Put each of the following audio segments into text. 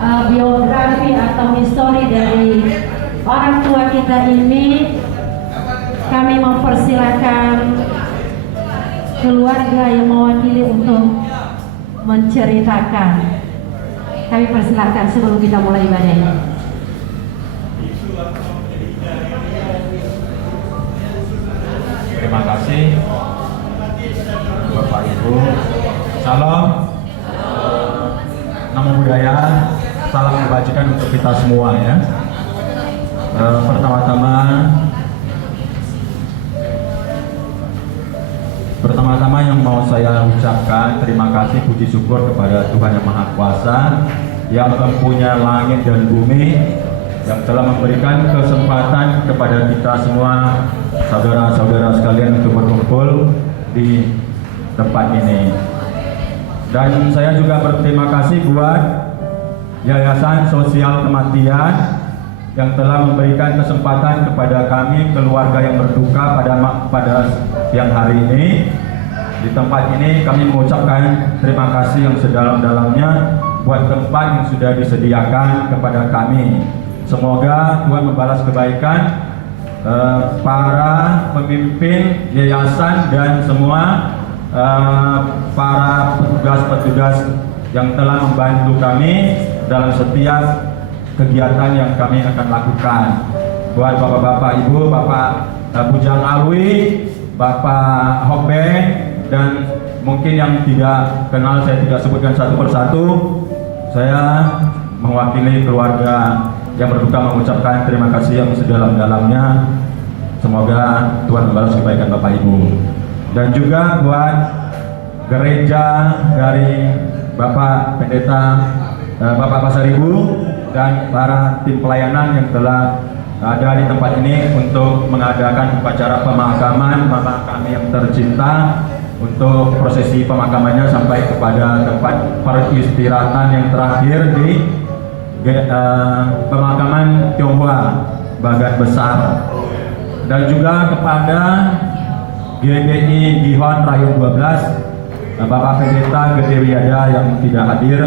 biografi atau histori dari orang tua kita ini, kami mempersilahkan keluarga yang mewakili untuk menceritakan. Kami persilahkan sebelum kita mulai ibadah ini. Terima kasih Bapak Ibu. Salam. Namo Buddhaya. Salam kebajikan untuk kita semua ya. Pertama-tama yang mau saya ucapkan terima kasih puji syukur kepada Tuhan Yang Maha Kuasa yang mempunyai langit dan bumi, yang telah memberikan kesempatan kepada kita semua saudara-saudara sekalian untuk berkumpul di tempat ini. Dan saya juga berterima kasih buat Yayasan Sosial Kematian yang telah memberikan kesempatan kepada kami keluarga yang berduka pada siang hari ini. Di tempat ini kami mengucapkan terima kasih yang sedalam-dalamnya buat tempat yang sudah disediakan kepada kami. Semoga Tuhan membalas kebaikan para pemimpin yayasan dan semua para petugas-petugas yang telah membantu kami dalam setiap kegiatan yang kami akan lakukan. Buat bapak-bapak, ibu, bapak Bujang Alwi, bapak Hobeng, dan mungkin yang tidak kenal saya tidak sebutkan satu persatu. Saya mewakili keluarga yang berduka mengucapkan terima kasih yang sedalam-dalamnya. Semoga Tuhan membalas kebaikan bapak ibu. Dan juga buat gereja dari Bapak Pendeta Bapak Pasaribu dan para tim pelayanan yang telah ada di tempat ini untuk mengadakan upacara pemakaman bapak kami yang tercinta, untuk prosesi pemakamannya sampai kepada tempat peristirahatan yang terakhir di pemakaman Tionghoa Bagat Besar. Dan juga kepada GBI Gihon Rayon 12, Bapak Pendeta Gede Wiyada yang tidak hadir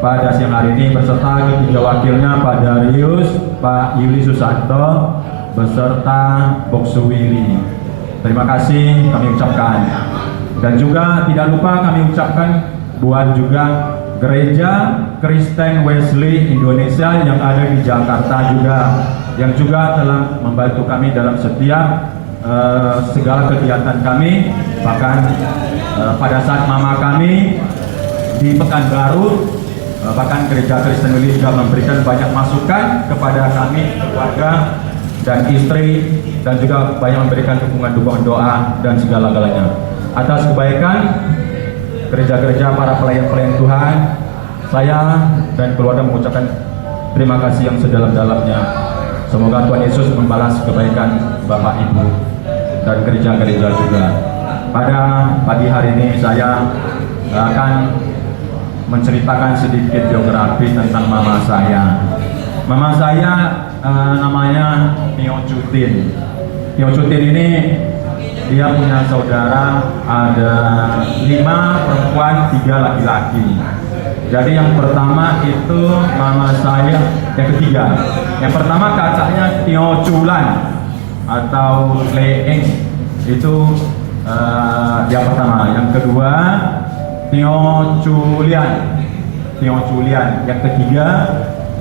pada siang hari ini, beserta ketiga wakilnya Pak Darius, Pak Yuli Susanto, beserta Boksu Willy. Terima kasih kami ucapkan. Dan juga tidak lupa kami ucapkan buat juga Gereja Kristen Wesley Indonesia yang ada di Jakarta juga, yang juga telah membantu kami dalam setiap segala kegiatan kami. Bahkan pada saat mama kami di Pekanbaru, bahkan Gereja Kristen Wesley juga memberikan banyak masukan kepada kami keluarga dan istri, dan juga banyak memberikan dukungan doa dan segala-galanya. Atas kebaikan gereja-gereja para pelayan-pelayan Tuhan, saya dan keluarga mengucapkan terima kasih yang sedalam-dalamnya. Semoga Tuhan Yesus membalas kebaikan Bapak Ibu dan gereja-gereja juga. Pada pagi hari ini saya akan menceritakan sedikit biografi tentang mama saya. Mama saya namanya Tio Cutin. Tio Cutin ini dia punya saudara ada 5 perempuan, 3 laki-laki. Jadi yang pertama itu mama saya, yang ketiga. Yang pertama kakaknya Tio Culan atau Leeng, itu dia pertama. Yang kedua Tio Culian, yang ketiga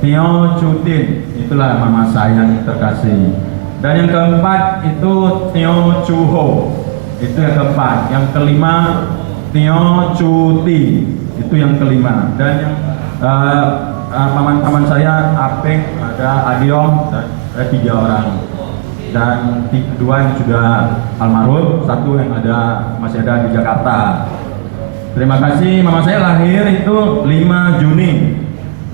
Tio Cutin, itulah mama saya yang terkasih. Dan yang keempat itu Tio Cuho, itu yang keempat. Yang kelima Tio Cuti, itu yang kelima. Dan yang paman-paman saya Apeng, ada Adiong, dan ada 3 orang. Dan 2 yang sudah almarhum, 1 yang masih ada di Jakarta. Terima kasih. Mama saya lahir itu 5 Juni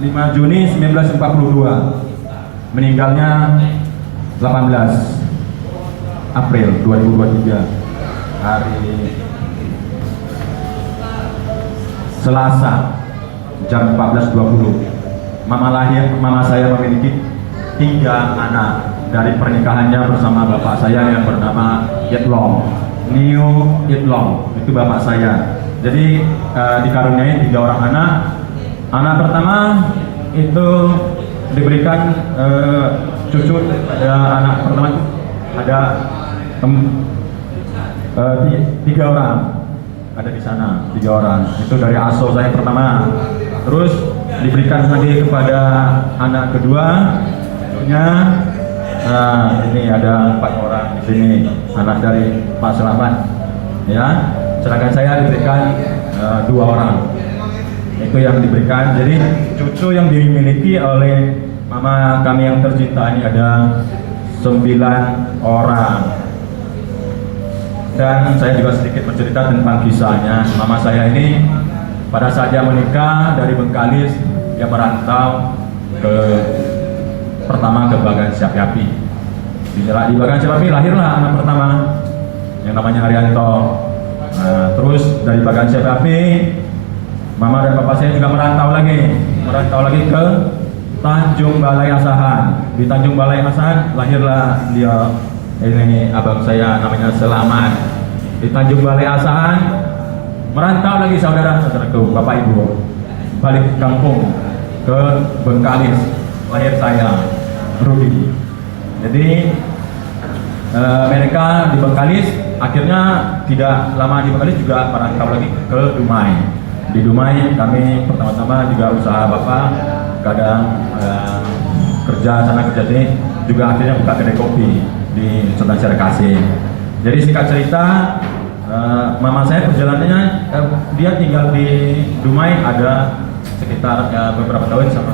1942. Meninggalnya 18 April 2023, hari Selasa jam 14.20. Mama saya memiliki 3 anak dari pernikahannya bersama bapak saya yang bernama Yetlong, Niu Yetlong, itu bapak saya. Jadi dikaruniai 3 orang anak. Anak pertama itu diberikan cucu, ada anak pertama ada 3 orang ada di sana, 3 orang itu dari asuh saya pertama. Terus diberikan lagi kepada anak kedua, tentunya. Nah, ini ada 4 orang di sini, anak dari Pak Selamat, ya. Sedangkan saya diberikan 2 orang. Itu yang diberikan. Jadi cucu yang dimiliki oleh mama kami yang tercinta ini ada 9 orang. Dan saya juga sedikit bercerita tentang kisahnya. Mama saya ini pada saat dia menikah dari Bengkalis, dia merantau pertama ke Bagan Siapi. Di Bagan Siapi lahirlah anak pertama yang namanya Haryanto. Nah, terus dari Bagan Siapi, mama dan bapak saya juga merantau lagi ke Tanjung Balai Asahan. Di Tanjung Balai Asahan lahirlah dia, ini abang saya namanya Selamat. Di Tanjung Balai Asahan merantau lagi saudara-saudaraku, bapak ibu, balik kampung ke Bengkalis, lahir saya, Rudi. Jadi mereka di Bengkalis, akhirnya tidak lama di Bengkalis juga merantau lagi ke Dumai. Di Dumai kami pertama-tama juga usaha bapak, kadang kerja sana kerja sini, juga akhirnya buka kedai kopi di Sultan Syarif Kasim. Jadi singkat cerita, mama saya perjalanannya, dia tinggal di Dumai ada sekitar beberapa tahun sama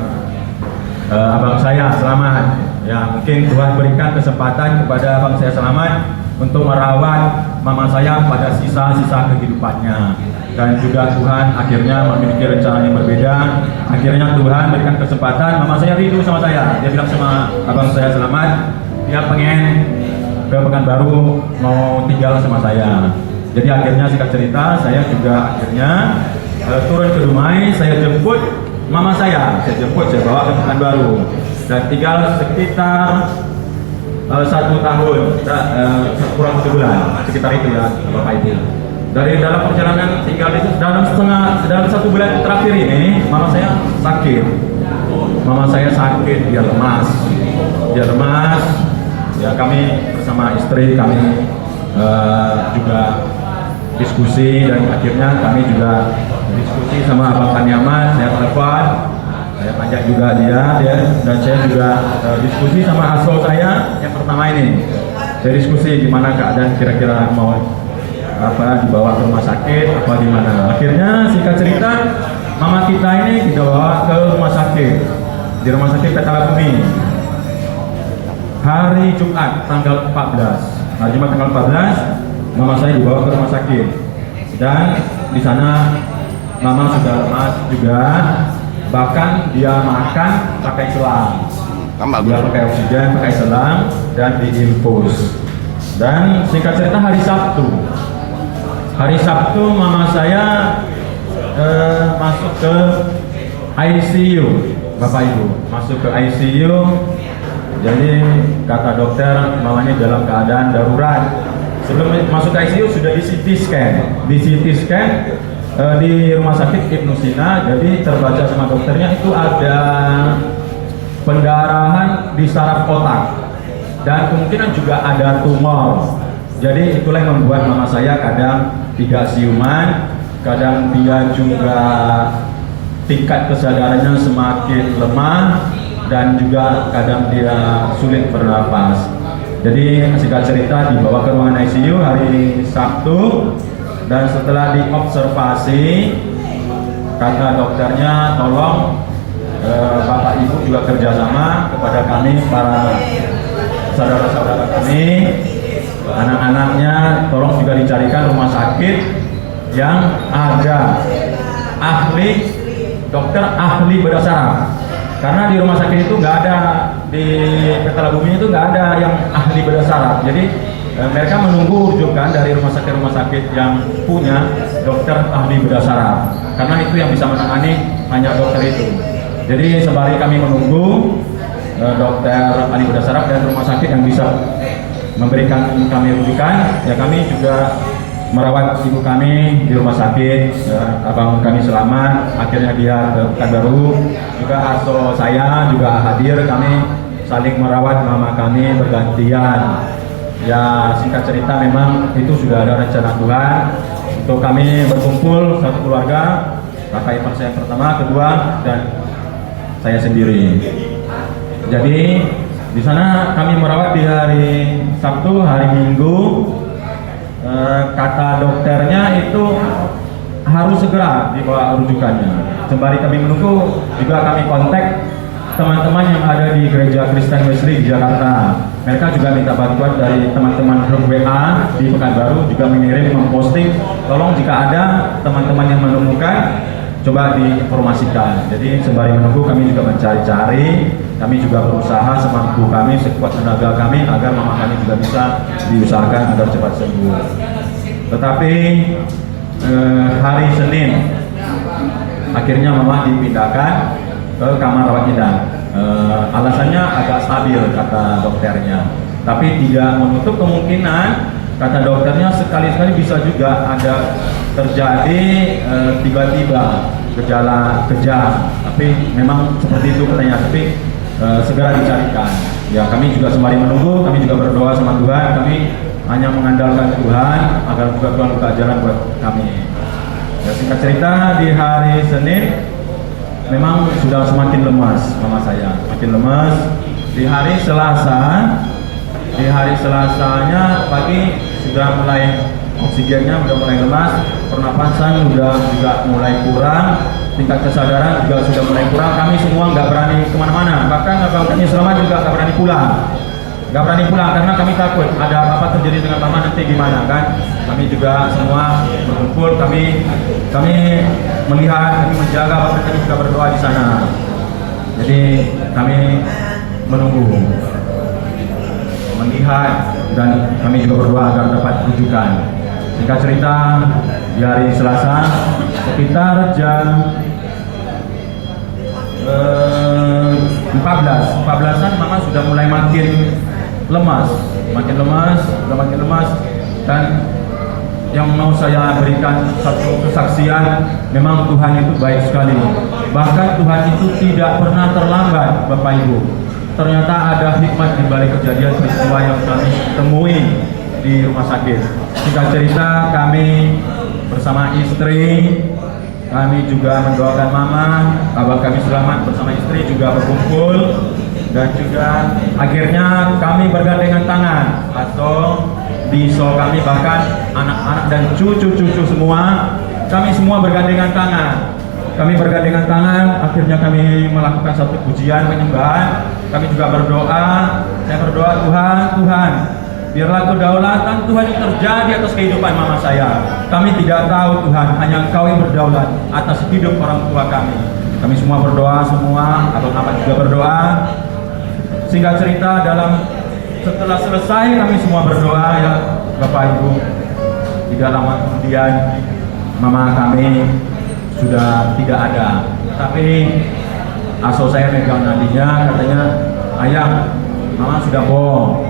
abang saya Selamat. Ya, mungkin Tuhan berikan kesempatan kepada abang saya Selamat untuk merawat mama saya pada sisa-sisa kehidupannya. Dan juga Tuhan akhirnya memiliki rencana yang berbeda. Akhirnya Tuhan berikan kesempatan, mama saya rindu sama saya. Dia bilang sama abang saya Selamat, dia pengen ke Pekanbaru, mau tinggal sama saya. Jadi akhirnya singkat cerita, saya juga akhirnya turun ke Dumai, saya jemput mama saya bawa ke Pekanbaru. Dan tinggal sekitar 1 tahun, kurang 1 bulan, sekitar itu ya Bapak Ibu. Dari dalam perjalanan tinggal itu dalam 1 bulan terakhir ini, mama saya sakit. Dia lemas. Ya kami bersama istri kami juga diskusi, dan akhirnya kami juga diskusi sama Abang Kanyaman. Saya telepon, saya tanya juga dia, dan saya juga diskusi sama asuh saya yang pertama ini. Saya diskusi gimana keadaan, kira-kira mau dibawa ke rumah sakit apa gimana. Akhirnya singkat cerita, mama kita ini dibawa ke rumah sakit, di rumah sakit Petalabumi. Hari Jumat tanggal 14, mama saya dibawa ke rumah sakit, dan di sana mama sudah lemas juga, bahkan dia makan pakai selang, dia pakai oksigen, pakai selang, dan diinfus. Dan singkat cerita hari Sabtu mama saya masuk ke ICU, Bapak Ibu, masuk ke ICU. Jadi kata dokter mamanya dalam keadaan darurat. Sebelum masuk ke ICU sudah di CT scan di Rumah Sakit Ibnu Sina. Jadi terbaca sama dokternya itu ada pendarahan di saraf otak dan kemungkinan juga ada tumor. Jadi itulah yang membuat mama saya kadang tidak siuman, kadang dia juga tingkat kesadarannya semakin lemah, dan juga kadang dia sulit bernapas. Jadi singkat cerita dibawa ke ruangan ICU hari Sabtu, dan setelah diobservasi kata dokternya tolong Bapak Ibu juga kerjasama kepada kami, para saudara-saudara kami, anak-anaknya, tolong juga dicarikan rumah sakit yang ada dokter ahli bedah saraf. Karena di rumah sakit itu nggak ada, di Petalabumi itu nggak ada yang ahli bedah saraf. Jadi mereka menunggu rujukan dari rumah sakit yang punya dokter ahli bedah saraf. Karena itu yang bisa menangani hanya dokter itu. Jadi sembari kami menunggu dokter ahli bedah saraf dan rumah sakit yang bisa memberikan kami rujukan, ya kami juga merawat ibu kami di rumah sakit. Abang kami selamat, akhirnya dia ke Pekanbaru. Juga aso saya juga hadir, kami saling merawat mama kami bergantian. Ya singkat cerita memang itu sudah ada rencana Tuhan untuk kami berkumpul satu keluarga, kakak ipar saya pertama, kedua, dan saya sendiri. Jadi di sana kami merawat di hari Sabtu, hari Minggu. Kata dokternya itu harus segera dibawa rujukannya. Sembari kami menunggu, juga kami kontak teman-teman yang ada di Gereja Kristen Wesley di Jakarta. Mereka juga minta bantuan dari teman-teman grup WA di Pekanbaru, juga mengirim, memposting, tolong jika ada teman-teman yang menemukan, coba diinformasikan. Jadi sembari menunggu kami juga mencari-cari, kami juga berusaha semampu kami, sekuat tenaga kami agar mama kami juga bisa diusahakan agar cepat sembuh. Tetapi hari Senin akhirnya mama dipindahkan ke kamar rawat inap. Alasannya agak stabil kata dokternya, tapi tidak menutup kemungkinan kata dokternya sekali-sekali bisa juga ada terjadi tiba-tiba gejala kejang. Tapi memang seperti itu katanya, tapi segera dicarikan. Ya kami juga sembari menunggu, kami juga berdoa sama Tuhan, kami hanya mengandalkan Tuhan agar juga Tuhan buka jalan buat kami. Ya, singkat cerita di hari Senin memang sudah semakin lemas mama saya, makin lemas. Di hari Selasanya pagi sudah mulai oksigennya sudah mulai lemas, pernapasan sudah juga mulai kurang, tingkat kesadaran juga sudah mulai kurang. Kami semua nggak berani kemana-mana, bahkan abang kami selamat juga nggak berani pulang karena kami takut ada apa-apa terjadi dengan mama nanti gimana kan. Kami juga semua berkumpul, kami melihat, kami menjaga, bahkan kami juga berdoa di sana. Jadi kami menunggu, melihat, dan kami juga berdoa agar dapat rujukan. Singkat cerita di hari Selasa sekitar jam 14-an mama sudah mulai makin lemas, dan yang mau saya berikan satu kesaksian, memang Tuhan itu baik sekali. Bahkan Tuhan itu tidak pernah terlambat, Bapak Ibu. Ternyata ada hikmat di balik kejadian peristiwa yang kami temui di rumah sakit. Singkat cerita, kami bersama istri, kami juga mendoakan mama, abang kami selamat bersama istri juga berkumpul, dan juga akhirnya kami bergandengan tangan atau biso kami, bahkan anak-anak dan cucu-cucu semua, kami semua bergandengan tangan. Akhirnya kami melakukan satu pujian penyembahan. Kami juga berdoa. Saya berdoa, Tuhan, biarlah kedaulatan Tuhan yang terjadi atas kehidupan mama saya. Kami tidak tahu Tuhan, hanya Engkau yang berdaulat atas hidup orang tua kami. Kami semua berdoa, abang-abang juga berdoa. Singkat cerita, setelah selesai kami semua berdoa, ya Bapak Ibu, tidak lama kemudian mama kami sudah tidak ada. Tapi aso saya megang nadinya, katanya, ayah, mama sudah bohong.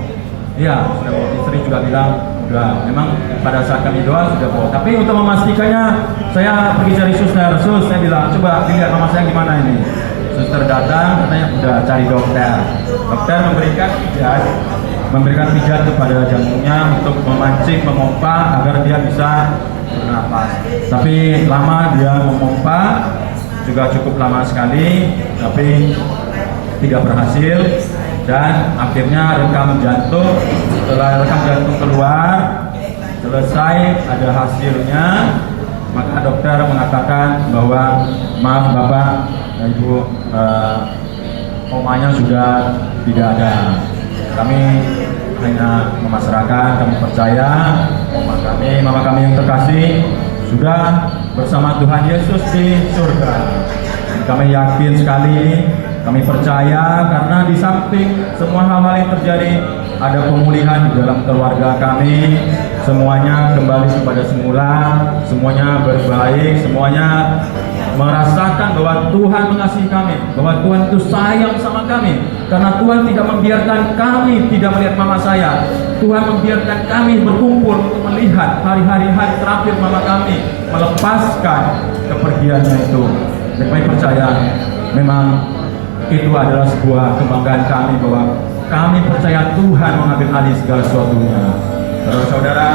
Iya, sudah bohong. Istri juga bilang, udah. Memang pada saat kami doa sudah bohong. Tapi untuk memastikannya, saya pergi cari suster. Saya bilang, coba dilihat mama saya gimana ini. Suster datang, katanya udah cari dokter. Dokter memberikan pijat kepada jantungnya untuk memancing, memompa agar dia bisa bernapas. Tapi lama dia memompa, juga cukup lama sekali, tapi tidak berhasil. Dan akhirnya rekam jantung. Setelah rekam jantung keluar, selesai, ada hasilnya, maka dokter mengatakan bahwa maaf Bapak, Ibu, komanya sudah tidak ada. Kami hanya memasrahkan, kami percaya mama kami yang terkasih sudah bersama Tuhan Yesus di surga. Kami yakin sekali, kami percaya, karena di samping semua hal-hal yang terjadi, ada pemulihan di dalam keluarga kami. Semuanya kembali kepada semula, semuanya berbaik, semuanya merasakan bahwa Tuhan mengasihi kami, bahwa Tuhan itu sayang sama kami. Karena Tuhan tidak membiarkan kami tidak melihat mama saya. Tuhan membiarkan kami berkumpul untuk melihat hari-hari terakhir mama kami melepaskan kepergiannya itu. Dan kami percaya memang itu adalah sebuah kebanggaan kami, bahwa kami percaya Tuhan mengambil alih segala sesuatunya. Saudara-saudara,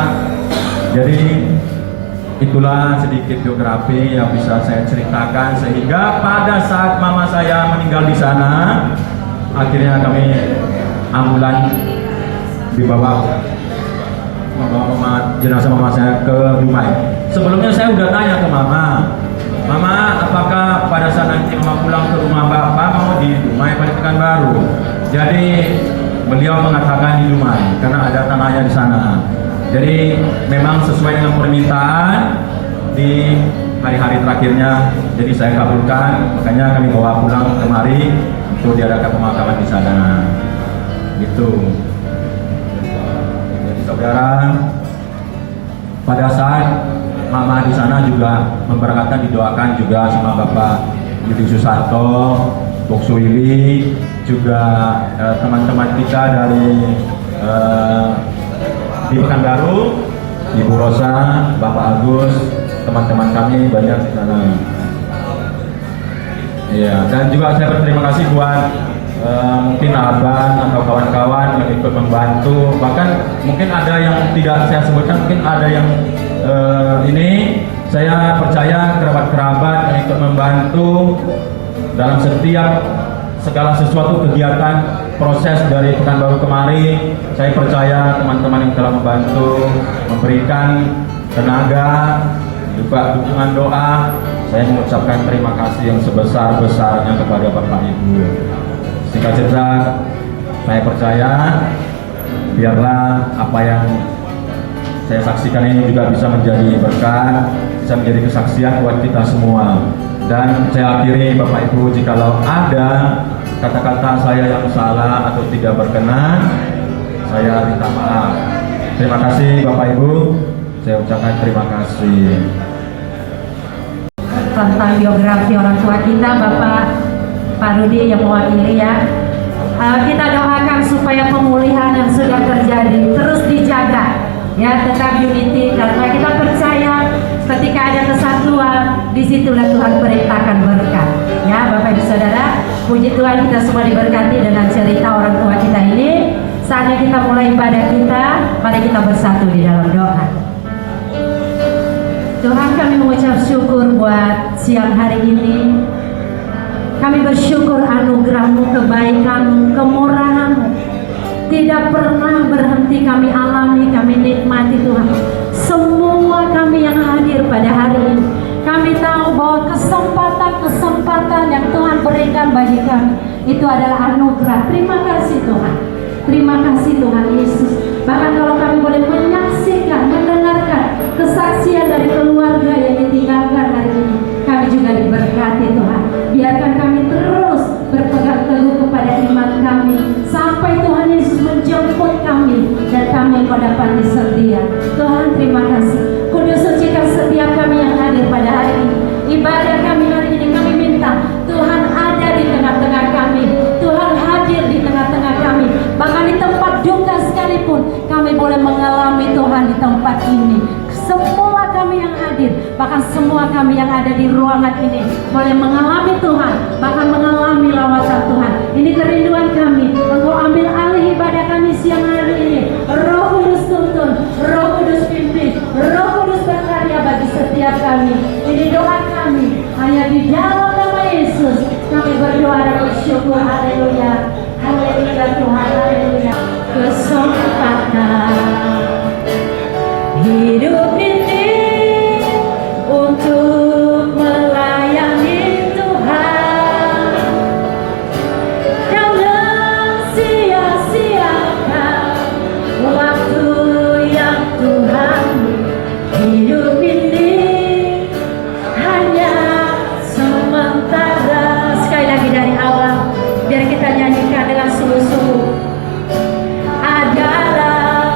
jadi itulah sedikit biografi yang bisa saya ceritakan, sehingga pada saat mama saya meninggal di sana, akhirnya kami ambulan membawa jenazah mama saya ke Dumai. Sebelumnya saya udah tanya ke mama, apakah pada saat nanti mama pulang ke rumah bapak mau di Dumai pada Pekanbaru? Jadi beliau mengatakan di Dumai karena ada tanahnya di sana. Jadi memang sesuai dengan permintaan di hari-hari terakhirnya, jadi saya kabulkan, makanya kami bawa pulang kemari untuk diadakan pemakaman di sana. Gitu. Jadi saudara, pada saat mama di sana juga memberangkatkan, didoakan juga sama Bapak Yudi Susanto, Bokso Willy, juga teman-teman kita dari di Pekanbaru, Ibu Rosa, Bapak Agus, teman-teman kami banyak di sana. Iya, dan juga saya berterima kasih buat mungkin abang atau kawan-kawan yang ikut membantu. Bahkan mungkin ada yang tidak saya sebutkan, mungkin ada yang ini saya percaya kerabat-kerabat yang ikut membantu dalam setiap segala sesuatu kegiatan proses dari Pekanbaru kemari. Saya percaya teman-teman yang telah membantu, memberikan tenaga, juga dukungan doa. Saya mengucapkan terima kasih yang sebesar-besarnya kepada Bapak Ibu. Singkat cerita, saya percaya biarlah apa yang saya saksikan ini juga bisa menjadi berkat, bisa menjadi kesaksian buat kita semua. Dan saya akhiri Bapak Ibu, jikalau ada kata-kata saya yang salah atau tidak berkenan, saya minta maaf. Terima kasih Bapak Ibu, saya ucapkan terima kasih. Tentang biografi orang tua kita, Bapak Pak Rudi yang mewakili ya. Kita doakan supaya pemulihan yang sudah terjadi terus dijaga ya, tetap unity, karena kita percaya ketika ada kesatuan, disitulah Tuhan perintahkan berkat ya. Bapak Ibu Saudara, puji Tuhan kita semua diberkati dengan cerita orang tua kita ini. Saatnya kita mulai ibadah kita, mari kita bersatu di dalam doa. Tuhan, kami mengucap syukur buat siang hari ini. Kami bersyukur anugerah-Mu, kebaikan-Mu, kemurahan-Mu tidak pernah berhenti kami alami, kami nikmati Tuhan. Semua kami yang hadir pada hari ini, kami tahu bahwa kesempatan yang Tuhan berikan bagi kami itu adalah anugerah. Terima kasih Tuhan. Terima kasih Tuhan Yesus. Bahkan kalau kami boleh menyaksikan, mendengarkan kesaksian dari keluarga yang ditinggalkan hari ini, kami juga diberkati Tuhan. Biarkan kami terus berpegang teguh kepada iman kami sampai Tuhan Yesus menjemput kami dan kami Engkau dapat setia. Tuhan, terima kasih. Kudus sucikan setiap kami yang hadir pada hari ini. Ibadah kami hari ini, kami minta Tuhan ada di tengah-tengah kami. Tuhan hadir di tengah-tengah kami. Bahkan di tempat duka sekalipun kami boleh mengalami Tuhan di tempat ini. Semua kami yang hadir, bahkan semua kami yang ada di ruangan ini boleh mengalami Tuhan, bahkan mengalami lawatan Tuhan. Ini kerinduan kami. Engkau ambil alih ibadah kami siang hari ini. Roh Kudus tuntun, Roh Kudus pimpin, Roh Kudus berkarya bagi setiap kami. Ini doa kami, hanya di dalam nama Yesus kami berdoa dan bersyukur. Haleluya, haleluya Tuhan, haleluya. Kesempatan hidup ini untuk melayani Tuhan, jangan sia-siakan waktu yang Tuhan. Hidup ini hanya sementara. Sekali lagi dari awal, biar kita nyanyikan dengan sungguh-sungguh. Adalah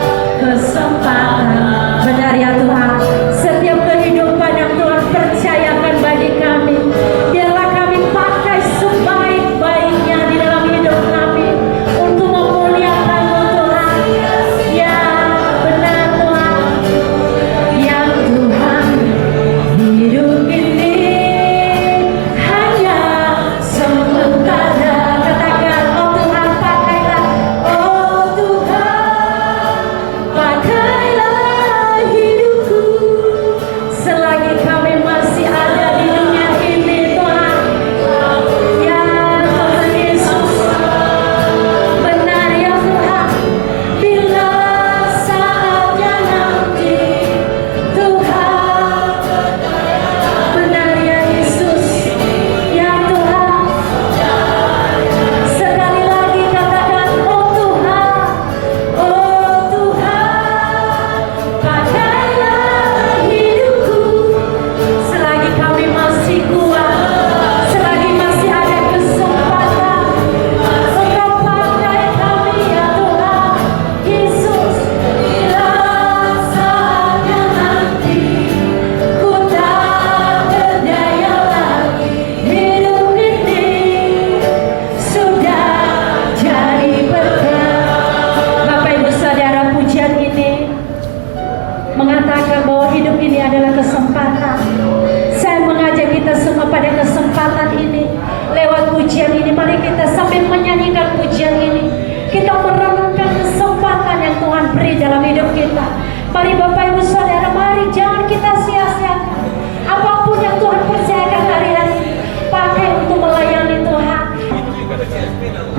pujian ini, mari kita sambil menyanyikan pujian ini, kita merenungkan kesempatan yang Tuhan beri dalam hidup kita. Mari Bapak Ibu Saudara, mari jangan kita sia-siakan apapun yang Tuhan percayakan hari-hari ini, pakai untuk melayani Tuhan.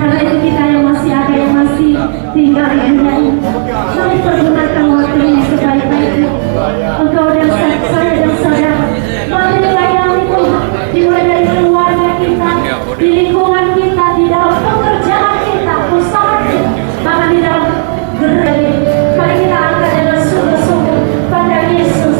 Karena itu kita yang masih ada, yang masih tinggal di dunia ini, mari pergunakan waktu ini sebaik-baiknya. Engkau dan saya dan saudara, mari layani Tuhan, dimulai dari keluarga kita, di lingkungan kita, di dalam pekerjaan kita, usaha kita, bahkan di dalam gereja. Mari kita angkat dengan sungguh-sungguh pada Yesus.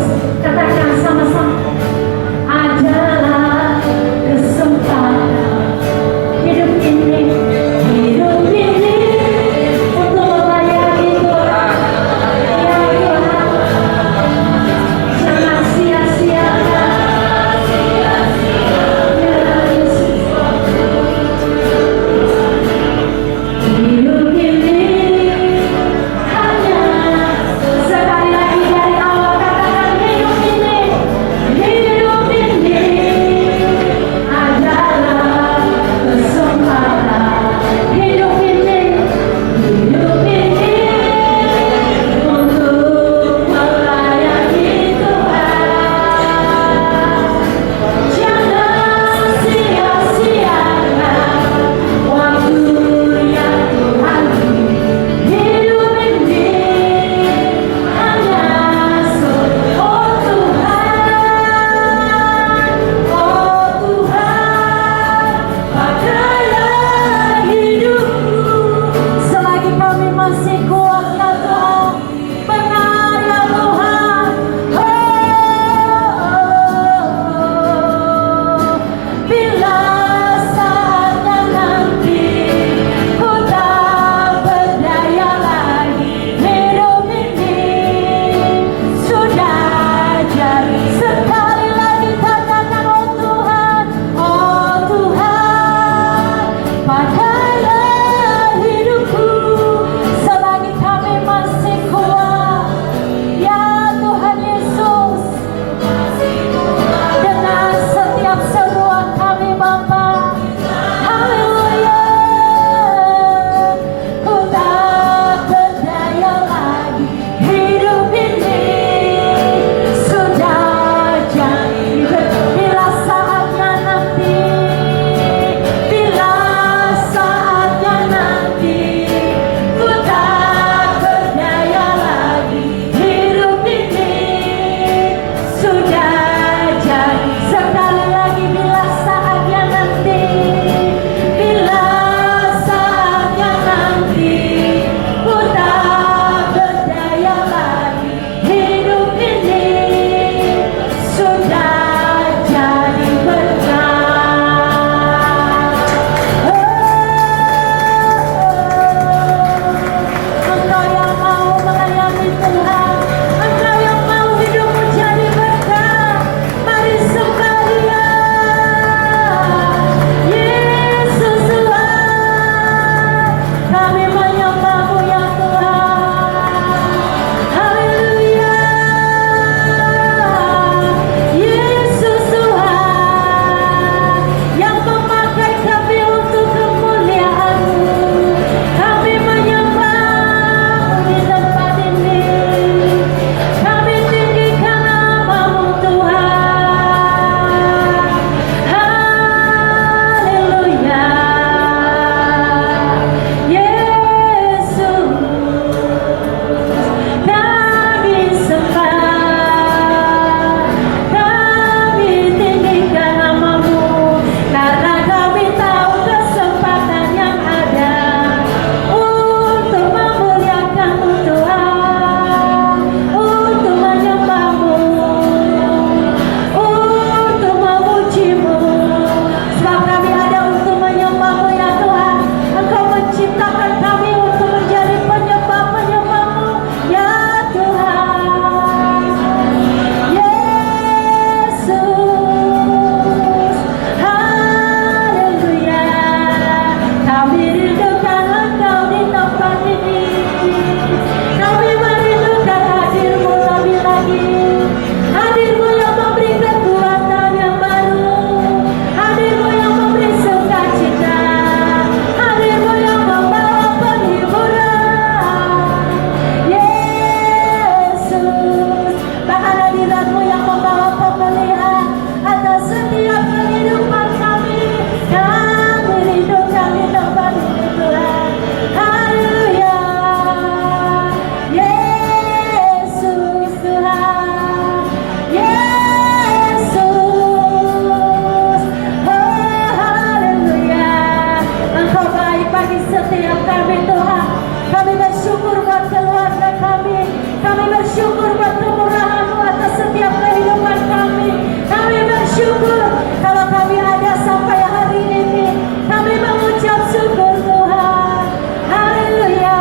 bersyukur buat kemurahan-Mu atas setiap kehidupan kami. Kami bersyukur kalau kami ada sampai hari ini. Kami mengucap syukur Tuhan. Haleluya.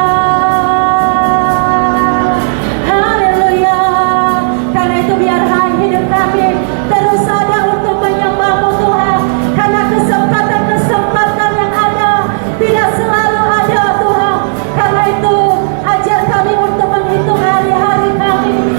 Haleluya. Karena itu biar hidup kami terus ada untuk menyembah-Mu Tuhan. Karena kesempatan-kesempatan yang ada tidak selalu ada Tuhan. Karena itu ajar kami untuk menghitung hari-hari kami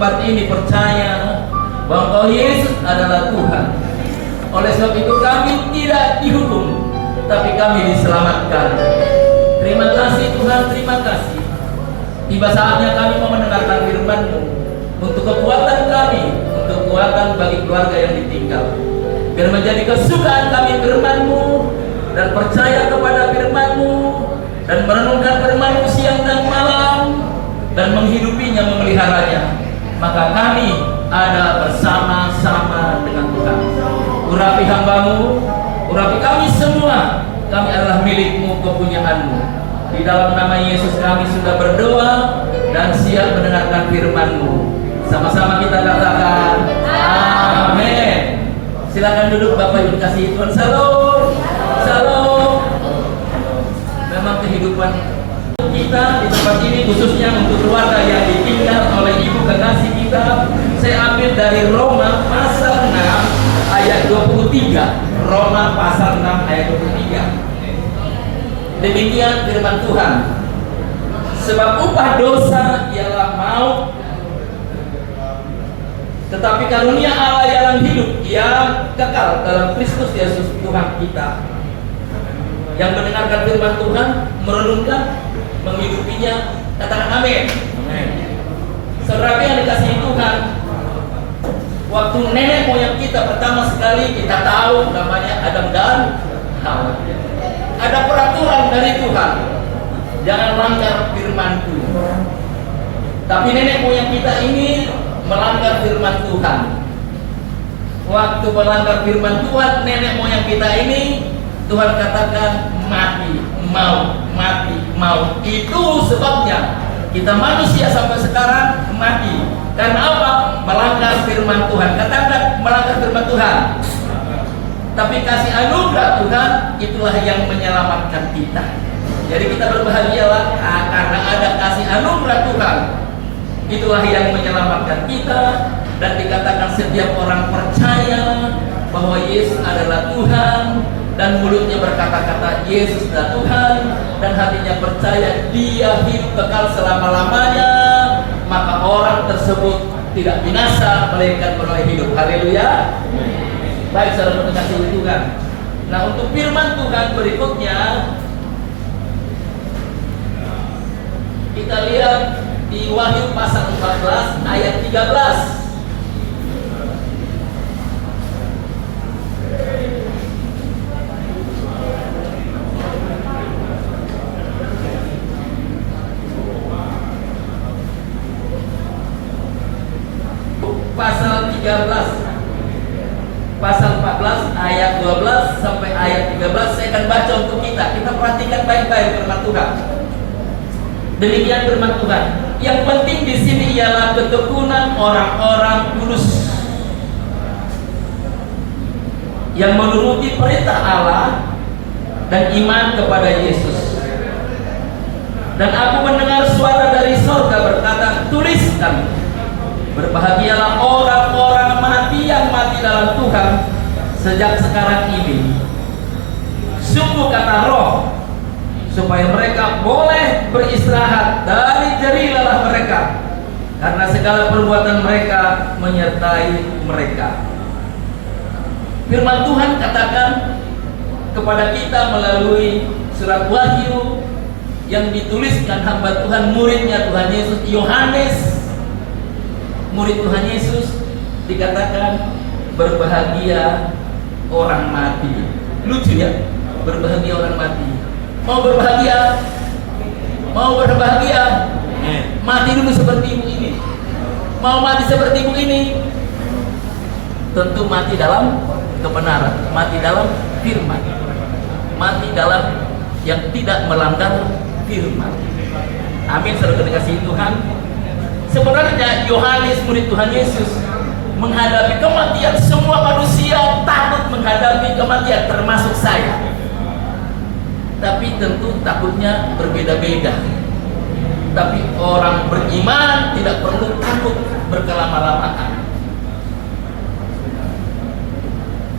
tempat ini percaya bahwa Engkau Yesus adalah Tuhan. Oleh sebab itu kami tidak dihukum, tapi kami diselamatkan. Terima kasih Tuhan, terima kasih. Tiba saatnya kami mau mendengarkan firman-Mu untuk kekuatan kami, untuk kekuatan bagi keluarga yang ditinggal. Biar menjadi kesukaan kami firman-Mu dan percaya kepada firman-Mu dan merenungkan firman-Mu siang dan malam dan menghidupinya, memeliharanya. Maka kami ada bersama-sama dengan Tuhan. Urapi hamba-Mu, urapi kami semua. Kami adalah milik-Mu, kepunyaan-Mu. Di dalam nama Yesus kami sudah berdoa dan siap mendengarkan firman-Mu. Sama-sama kita katakan amin. Silakan duduk Bapak Ibu kasih Tuhan. Shalom, shalom. Memang kehidupan kita di tempat ini khususnya untuk keluarga yang ditinggal oleh ibu kekasih kita, saya ambil dari Roma pasal 6 ayat 23. Roma pasal 6 ayat 23. Demikian firman Tuhan. Sebab upah dosa ialah maut, tetapi karunia Allah yang hidup, yang kekal dalam Kristus Yesus Tuhan kita. Yang mendengarkan firman Tuhan, merenungkan, menghidupinya, katakan amin. Amin. Saudara yang dikasihi Tuhan, waktu nenek moyang kita pertama sekali kita tahu namanya Adam dan Hawa. Ada peraturan dari Tuhan, jangan langgar firman-Ku. Tapi nenek moyang kita ini melanggar firman Tuhan. Waktu melanggar firman Tuhan, nenek moyang kita ini, Tuhan katakan mati, maut, mati, maut. Itu sebabnya kita manusia sampai sekarang mati. Karena apa? Melanggar firman Tuhan. Katakan melanggar firman Tuhan. Tapi kasih anugerah Tuhan itulah yang menyelamatkan kita. Jadi kita berbahagialah karena ada kasih anugerah Tuhan. Itulah yang menyelamatkan kita. Dan dikatakan setiap orang percaya bahwa Yesus adalah Tuhan, dan mulutnya berkata-kata Yesus adalah Tuhan, dan hatinya percaya Dia hidup kekal selama-lamanya, maka orang tersebut tidak binasa melainkan beroleh hidup. Haleluya. Baik saudara kasih Tuhan. Nah, untuk firman Tuhan berikutnya kita lihat di Wahyu pasal 14 ayat 13. Pasal 13 pasal 14 ayat 12 sampai ayat 13 saya akan baca untuk kita. Kita perhatikan baik-baik firman Tuhan. Demikian firman Tuhan. Yang penting di sini ialah ketekunan orang-orang kudus yang menuruti perintah Allah dan iman kepada Yesus. Dan aku mendengar suara dari surga berkata, tuliskan, berbahagialah orang-orang mati yang mati dalam Tuhan sejak sekarang ini. Sungguh kata Roh, supaya mereka boleh beristirahat dari jerih lelah mereka, karena segala perbuatan mereka menyertai mereka. Firman Tuhan katakan kepada kita melalui surat Wahyu yang dituliskan hamba Tuhan, muridnya Tuhan Yesus, Yohanes, murid Tuhan Yesus, dikatakan berbahagia orang mati. Lucu ya, berbahagia orang mati. Mau berbahagia? Mau berbahagia? Mati dulu seperti ibu ini. Mau mati seperti ibu ini? Tentu mati dalam kebenaran, mati dalam firman, mati dalam yang tidak melanggar firman. Amin, saudara dikasihi Tuhan. Sebenarnya Yohanes murid Tuhan Yesus menghadapi kematian, semua manusia takut menghadapi kematian termasuk saya. Tapi tentu takutnya berbeda-beda. Tapi orang beriman tidak perlu takut berkelama-lamaan.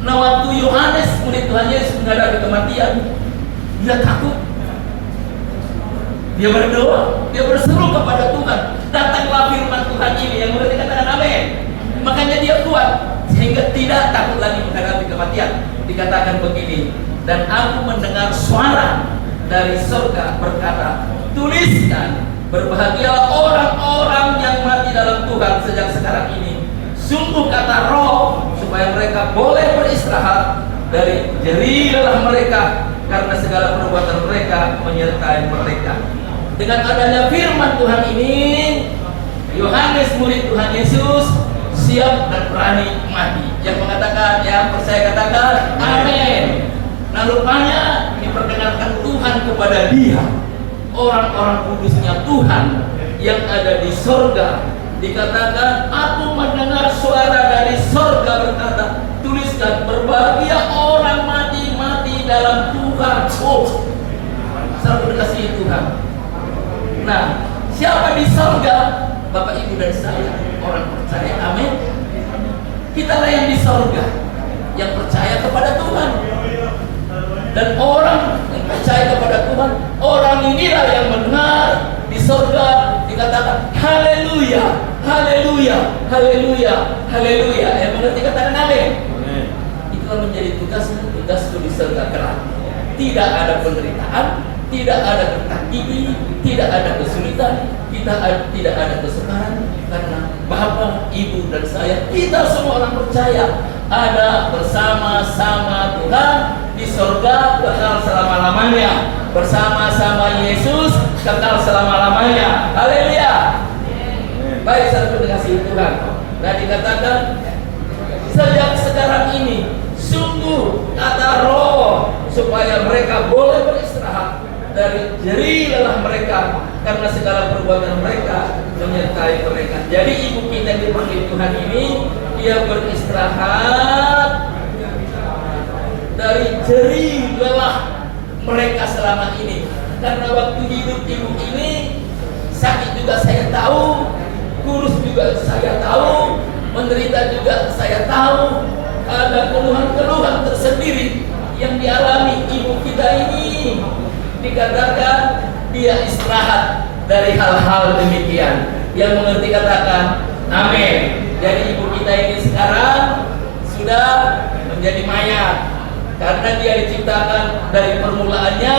Nah, waktu Yohanes murid Tuhan Yesus menghadapi kematian, dia takut. Dia berdoa, dia berseru kepada Tuhan. Datanglah firman Tuhan ini yang boleh dikatakan Makanya dia kuat sehingga tidak takut lagi menghadapi kematian. Dikatakan begini, dan aku mendengar suara dari surga berkata, tuliskan, berbahagialah orang-orang yang mati dalam Tuhan sejak sekarang ini. Sungguh kata Roh, supaya mereka boleh beristirahat dari jerih lelah mereka, karena segala perbuatan mereka menyertai mereka. Dengan adanya firman Tuhan ini, Yohanes murid Tuhan Yesus siap dan berani mati. Yang mengatakan, yang percaya katakan amin. Nah, rupanya diperdengarkan Tuhan kepada dia, orang-orang kudusnya Tuhan yang ada di sorga. Dikatakan, aku mendengar suara dari sorga berkata, tuliskan, berbahagia orang mati-mati dalam Tuhan. Oh, selalu dikasihi Tuhan. Nah, siapa di sorga? Bapak, Ibu, dan saya, orang percaya, amin. Kita lah yang di sorga, yang percaya kepada Tuhan. Dan orang yang percaya kepada Tuhan, orang inilah yang mendengar di sorga dikatakan haleluya, haleluya, haleluya, haleluya. Yang mengerti katakan amin. Itulah menjadi tugasku di sorga kelak. Tidak ada penderitaan, tidak ada gertak gigi, tidak ada kesulitan, tidak ada kesukaran, karena Bapak, Ibu, dan saya, kita semua orang percaya ada bersama-sama Tuhan di sorga kekal selama-lamanya, bersama-sama Yesus kekal selama-lamanya. Haleluya. Baik, saudara dikasihi Tuhan. Nah, dikatakan sejak sekarang ini, sungguh kata Roh, supaya mereka boleh beristirahat dari jerih lelah mereka, karena segala perbuatan mereka menyertai mereka. Jadi ibu kita yang dipanggil Tuhan ini, dia beristirahat dari jerih lelah mereka selama ini. Karena waktu hidup ibu ini sakit juga saya tahu, kurus juga saya tahu, menderita juga saya tahu, ada keluhan-keluhan tersendiri yang dialami ibu kita ini. Dikatakan dia istirahat dari hal-hal demikian. Yang mengerti katakan amin. Jadi ibu kita ini sekarang sudah menjadi mayat, karena dia diciptakan dari permulaannya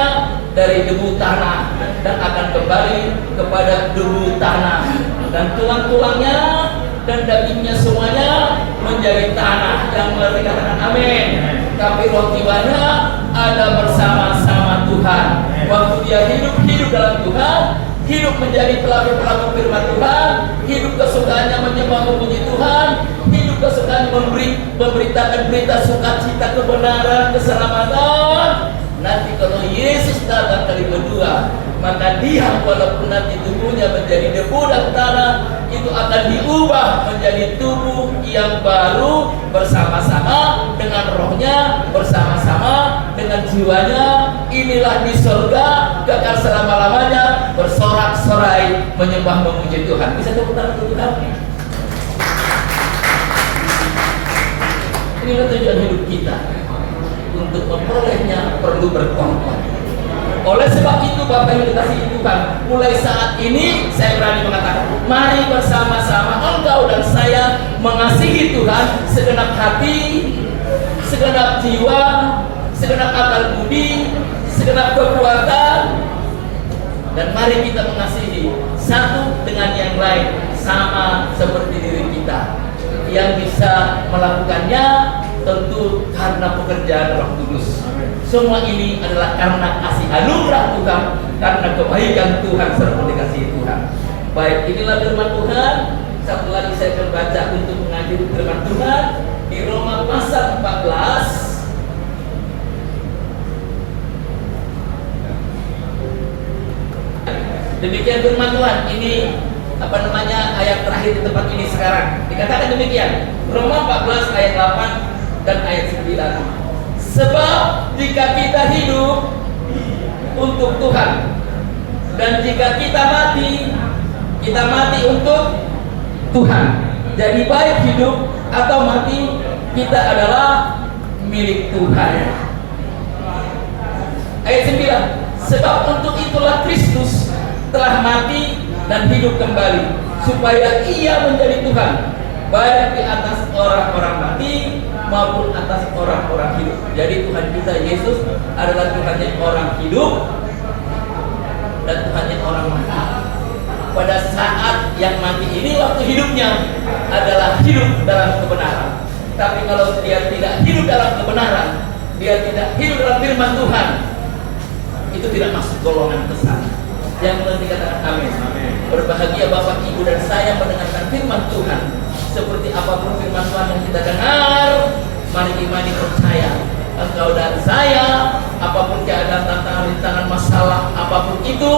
dari debu tanah dan akan kembali kepada debu tanah, dan tulang-tulangnya dan dagingnya semuanya menjadi tanah. Yang mengerti katakan amin. Tapi roh jiwanya ada bersama-sama Tuhan. Waktu dia hidup dalam Tuhan, hidup menjadi pelaku-pelaku firman Tuhan, hidup kesukaannya menyembah memuji Tuhan, hidup kesukaan memberitakan berita sukacita, kebenaran, keselamatan. Nanti kalau Yesus datang kali kedua, maka dia walaupun nanti tubuhnya menjadi debu dan tanah, itu akan diubah menjadi tubuh yang baru, bersama-sama dengan rohnya, bersama-sama dengan jiwanya. Inilah di surga kekal selama-lamanya, bersorak-sorai menyembah memuji Tuhan. Bisa tepuk tangan untuk Tuhan. Inilah tujuan hidup kita. Untuk memperolehnya perlu berkorban. Oleh sebab itu Bapak yang dikasihi Tuhan, mulai saat ini saya berani mengatakan, mari bersama-sama engkau dan saya mengasihi Tuhan segenap hati, segenap jiwa, segenap akal budi, segenap kekuatan. Dan mari kita mengasihi satu dengan yang lain, sama seperti diri kita. Yang bisa melakukannya tentu karena pekerjaan Roh Kudus. Semua ini adalah karena kasih anugerah Tuhan, karena kebaikan Tuhan serta dikasihi Tuhan. Baik, inilah firman Tuhan. Satu lagi saya akan baca untuk mengakhiri firman Tuhan di Roma pasal 14. Demikian firman Tuhan. Ini ayat terakhir di tempat ini sekarang. Dikatakan demikian. Roma 14 ayat 8 dan ayat 9. Sebab jika kita hidup untuk Tuhan, dan jika kita mati untuk Tuhan. Jadi baik hidup atau mati, kita adalah milik Tuhan. Ayat 9. Sebab untuk itulah Kristus telah mati dan hidup kembali, supaya ia menjadi Tuhan baik di atas orang-orang mati maupun atas orang-orang hidup. Jadi Tuhan kita Yesus adalah Tuhan yang orang hidup dan Tuhan yang orang mati. Pada saat yang mati ini waktu hidupnya adalah hidup dalam kebenaran. Tapi kalau dia tidak hidup dalam kebenaran, dia tidak hidup dalam firman Tuhan, itu tidak masuk golongan besar. Yang mengerti katakan amin. Berbahagia Bapak Ibu dan saya mendengarkan firman Tuhan. Seperti apapun firman Tuhan yang kita dengar, mari imani percaya. Engkau dan saya, apapun keadaan, tantangan, rintangan, masalah, apapun itu,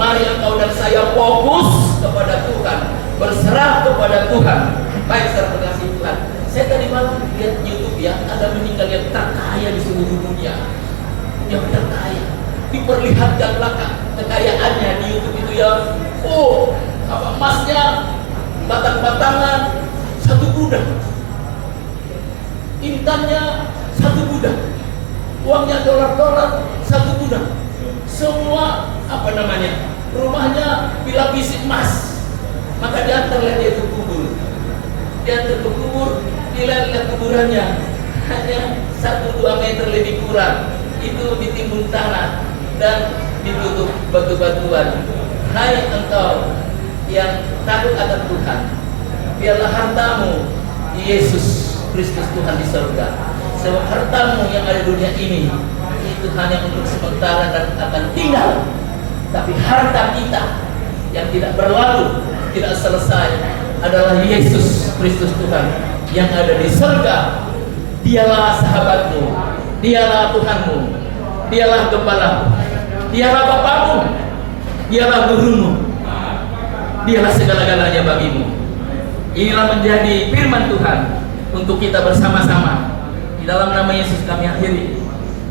mari engkau dan saya fokus kepada Tuhan, berserah kepada Tuhan. Baik, saudara terkasih Tuhan, saya tadi malam lihat YouTube ya, ada meninggal yang terkaya di seluruh dunia, yang terkaya, diperlihatkan kekayaannya di YouTube itu ya. Oh, apa emasnya, batang-batangan 1 gudang, intannya 1 gudang, uangnya dolar-dolar 1 gudang, semua apa namanya, rumahnya dilapisi emas. Maka diantar dia ke kubur, diantar ke kubur, dilihat kuburannya hanya 1-2 meter lebih kurang, itu ditimbun tanah dan ditutup batu-batuan. Hai engkau yang takut akan Tuhan, biarlah hartamu Yesus Kristus Tuhan di surga. Sebab hartamu yang ada di dunia ini itu hanya untuk sementara dan akan tinggal. Tapi harta kita yang tidak berlalu, tidak selesai adalah Yesus Kristus Tuhan yang ada di surga. Dialah sahabatmu, dialah Tuhanmu, dialah gembalamu, dialah Bapamu, dialah gurumu, dialah segala-galanya bagimu. Inilah menjadi firman Tuhan untuk kita bersama-sama. Di dalam nama Yesus kami akhiri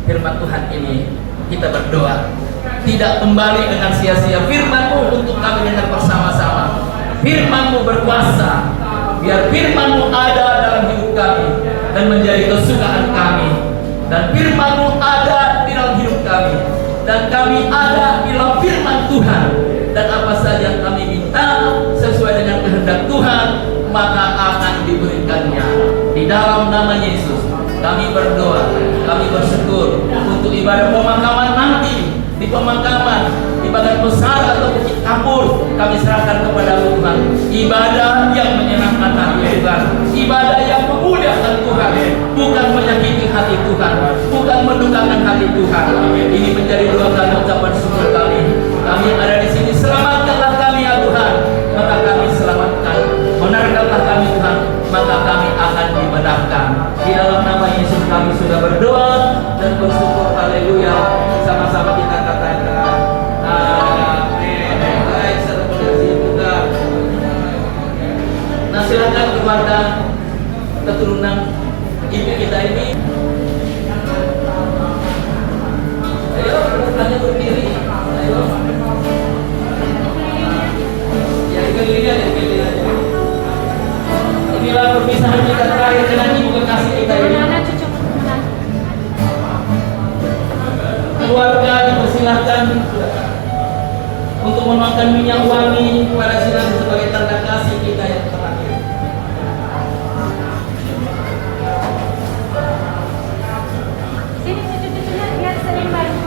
firman Tuhan ini. Kita berdoa, tidak kembali dengan sia-sia. Firman-Mu untuk kami dengar bersama-sama. Firman-Mu berkuasa. Biar firman-Mu ada dalam hidup kami dan menjadi kesukaan kami. Dan firman-Mu ada di dalam hidup kami, dan kami ada di dalam firman Tuhan. Dan apa saja yang kami minta sesuai dengan kehendak Tuhan, maka akan diberikannya. Di dalam nama Yesus kami berdoa, kami bersyukur untuk ibadah pemakaman nanti. Di pemakaman, di bagian besar atau bukit kapur, kami serahkan kepada Tuhan. Ibadah yang menyenangkan hati Tuhan, ibadah yang memuliakan Tuhan, bukan menyakiti hati Tuhan, bukan mendukakan hati Tuhan. Ini menjadi doa kami, ucapan syukur kami. Kami yang ada di sini, selamatkanlah kami ya Tuhan, maka kami selamatkan. Benarkanlah kami Tuhan, maka kami akan dibenarkan. Di dalam nama Yesus kami sudah berdoa dan bersyukur. Haleluya. Sama-sama kita katakan amin. Baik, saudara pengasih Tuhan. Nah, silakan kepada keturunan ibu kita ini. Ayo, hanya berdiri. Ayo. Ya, pilih aja. Inilah perpisahan kita terakhir dengan ibu kekasih kita ini. Keluarga dipersilahkan untuk menuangkan minyak wangi kepada sinang sebagai tanda kasih kita yang terakhir. Sini cucu-cucunya biar sering bareng.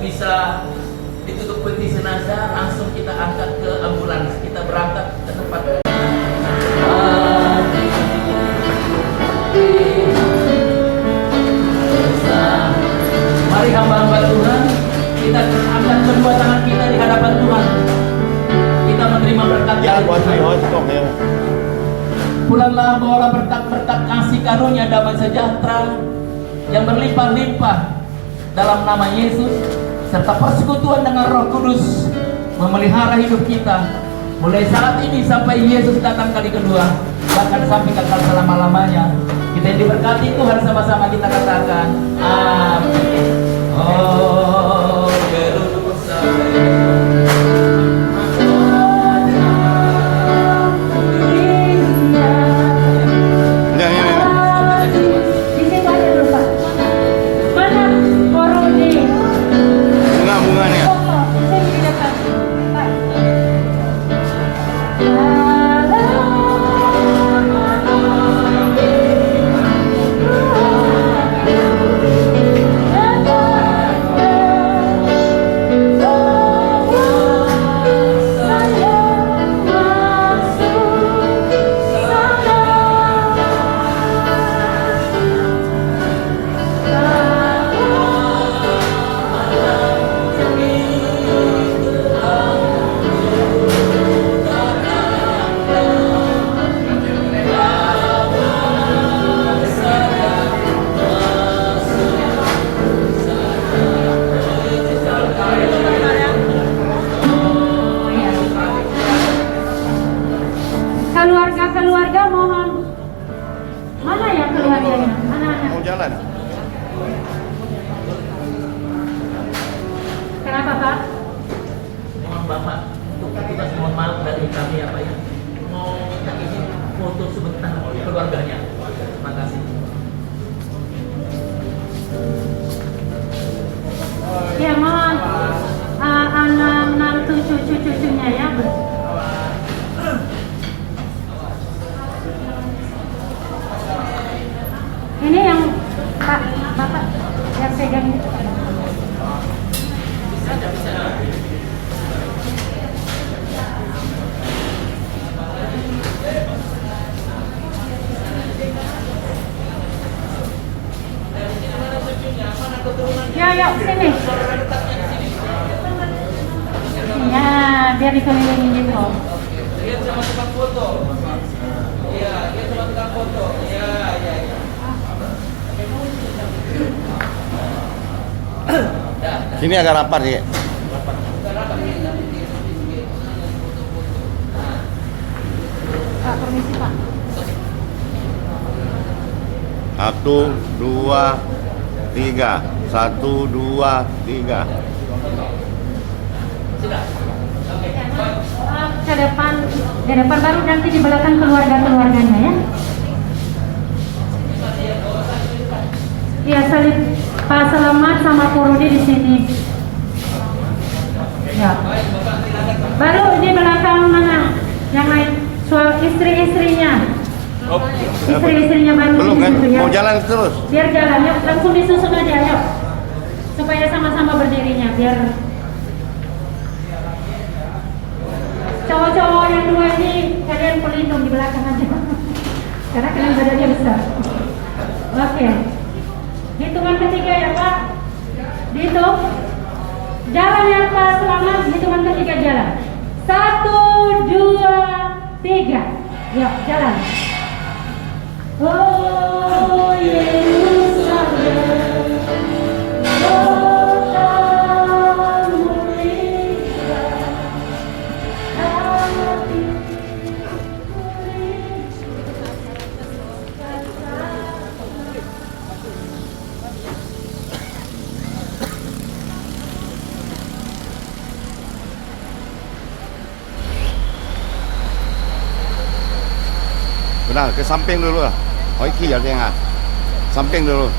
bisa ditutup peti jenazah, langsung kita angkat ke ambulans, kita berangkat ke tempat. Mari hamba-hamba Tuhan, kita angkat kedua tangan kita di hadapan Tuhan. Kita menerima berkat dari Tuhan. Pulanglah bawalah berkat-berkat kasih karunia damai sejahtera yang berlimpah-limpah dalam nama Yesus, serta persekutuan dengan Roh Kudus memelihara hidup kita mulai saat ini sampai Yesus datang kali kedua, bahkan sampai kekal selama-lamanya. Kita yang diberkati Tuhan, sama-sama kita katakan amin. Oh, Yerusalem. Di situ ada dulu, Pak. Mana korode? Bunga-bunganya. Oh, saya di depan. Pak. Keluarga mohon. Mana ya keluarganya? Mana? Mau jalan. Kenapa, Pak? Mohon Bapak, untuk petugas mohon maaf dari kami ya Pak ya. Mau minta izin foto sebentar keluarganya. Terima kasih. Ya mohon anak menantu cucu-cucunya ya. Ini yang Pak, Bapak yang pegang ini. Ya, yuk sini. Ya, biar dikelilingin gitu. Lihat sama tukang foto. Iya, lihat sama tukang foto. Iya. Sini agak rapat ya. Pak, permisi Pak. 1, 2, 3. 1, 2, 3. Sudah. Ke depan baru nanti di belakang keluarganya ya. Iya, salib Pak Selamat sama Purudi di sini. Ya. Baru di belakang mana? Yang lain istri-istrinya. Istri-istrinya baru Belum di kan? situ, ya. Mau jalan terus. Biar jalan, yuk langsung disusun aja, yuk. Supaya sama-sama berdirinya, biar cowok-cowok yang dua ini kalian pelindung di belakang aja. Karena kalian badannya besar. Oke. Hitungan ketiga ya Pak. Dihitung. Jalan ya Pak, selamat. Hitungan ketiga jalan. 1, 2, 3. Yuk, jalan. Oh Yerusalem, kota mulia, hati Benar, ke samping dulu lah. Oi ki ya tengah. Samping dulu.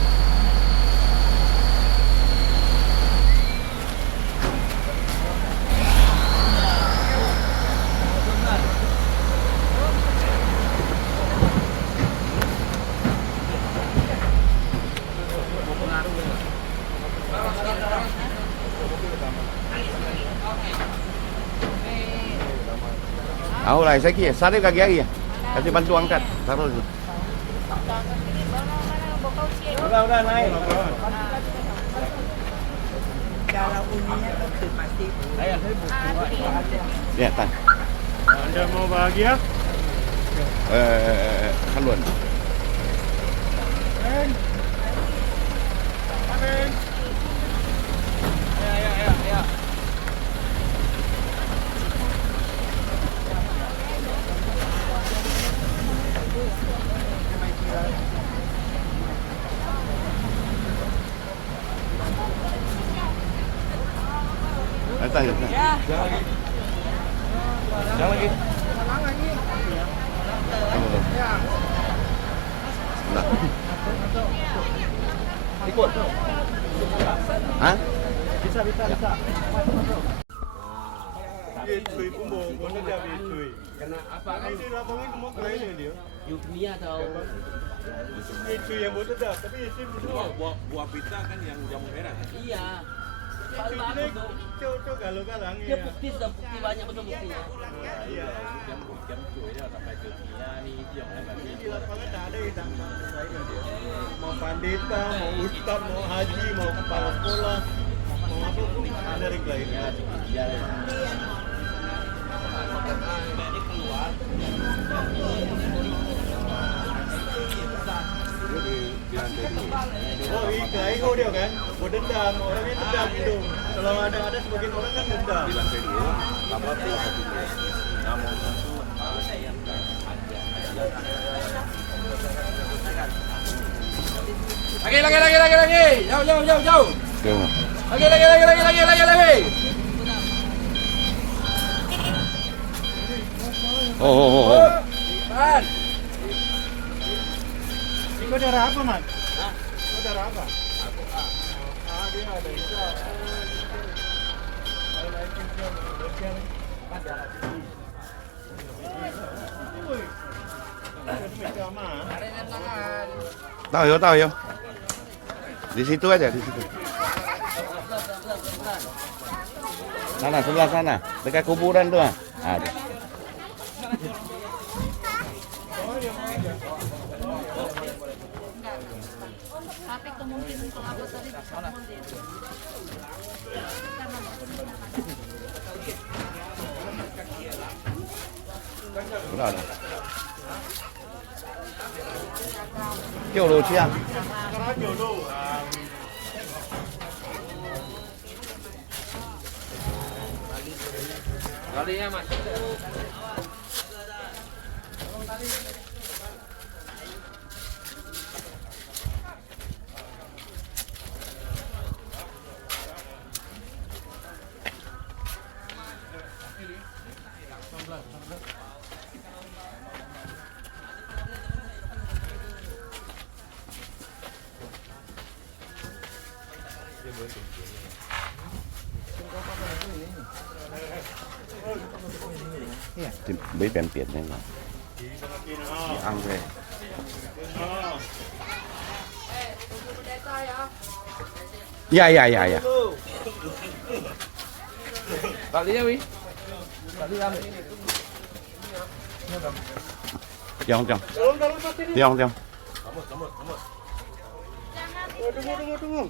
Tahu lah, saya kira. Sari kaki lagi ya. Kasih bantu angkat. Taruh dulu. Udah naik. Kalau uninya itu pasti. Ya, tan. Anda mau bahagia? Haluan. Ya. Datang. Jalan lagi. Nah. Ikut. Hah? Bisa. Cuy pun mau dia cuy. Karena apa kan? Ini lapangan semua keren dia. Yukmia atau Cuy yang mau tetap, tapi sim semua. buah pita kan yang jamu merah kan? iya. Paling bagus tuh. Cok kalau kalang Dia ya. bukti sudah bukti banyak betul buktinya. Iya. Jam cuy ya sampai ke Kia nih itu yang hebat Di nih. lapangan tak ada yang tambah lain dia. Mau pandita, mau ustad, mau haji, mau kepala sekolah, mau apa pun ada lain. Ya, Oh iya, dia kan, mau dendam, orangnya dendam itu. Kalau ada sebagian orang kan dendam. di lantai 2 apa tuh satu namun satu lagi jauh Tengok. lagi Oh. Pan Kau darah apa, Man? Kau darah apa? Dia ada itu. Tahu yo. Di situ aja, di situ. Sana, sebelah sana. Dekat kuburan tuh. Ada. Tapi kemungkinan kalau tadi bisa mundur. Udah ada. Kêu đồ chiang. kalinya mas Thì mấy bèn biển này mà. Ăn về. Dạ. kalinya wi Không. Tunggu.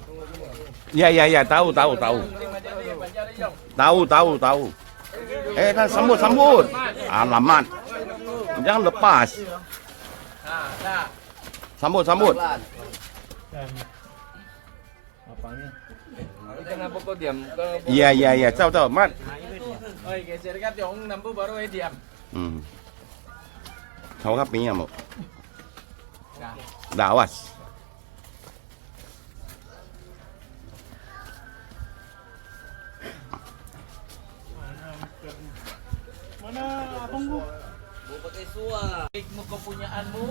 Dạ, tahu. Tahu. Kan sambut. Alamat. Jangan lepas. Sambut. kenapa kau diam Iya, tahu, Mat. oi geser kat yang nampu baru diam Kau kapinya mau. Dah awas. Mana abangku? Pakai suara. Hikmu kepunyaanmu,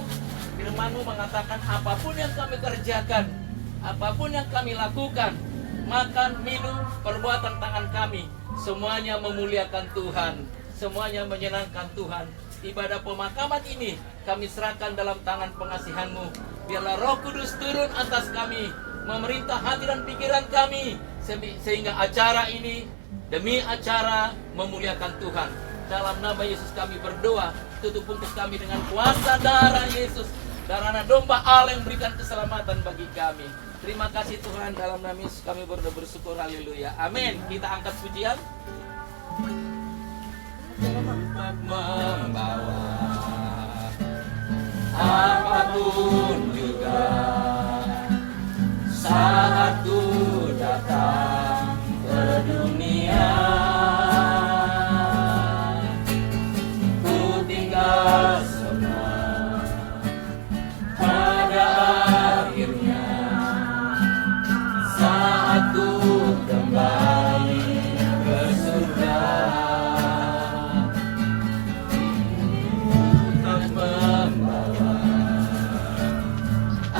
firmanmu mengatakan apapun yang kami kerjakan, apapun yang kami lakukan, makan, minum, perbuatan tangan kami, semuanya memuliakan Tuhan, semuanya menyenangkan Tuhan. Ibadah pemakaman ini kami serahkan dalam tangan pengasihan-Mu. Biarlah Roh Kudus turun atas kami, memerintah hati dan pikiran kami, sehingga acara ini demi acara memuliakan Tuhan. dalam nama Yesus kami berdoa. Tutup bungkus kami dengan kuasa darah Yesus, darah anak domba Allah yang berikan keselamatan bagi kami. Terima kasih Tuhan, dalam nama Yesus kami berdoa bersyukur, haleluya, amin. Kita angkat pujian. Membawa apapun juga saat ku datang ke dunia, ku tinggal semua pada akhirnya saat ku kembali ke surga.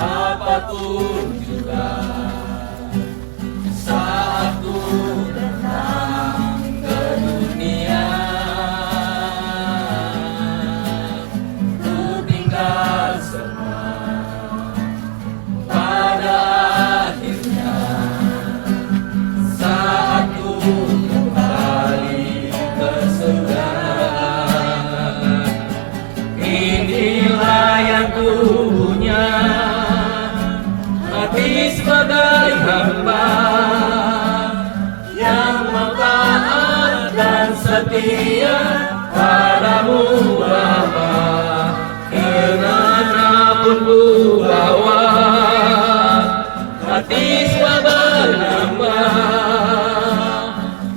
Apapun juga saat ku datang ke dunia, ku tinggal semua pada akhirnya saat ku kembali ke surga. Inilah yang ku punya, hati sebagai hamba yang mau taat dan setia padamu Bapa. Kemanapun ku bawa, hati sebagai hamba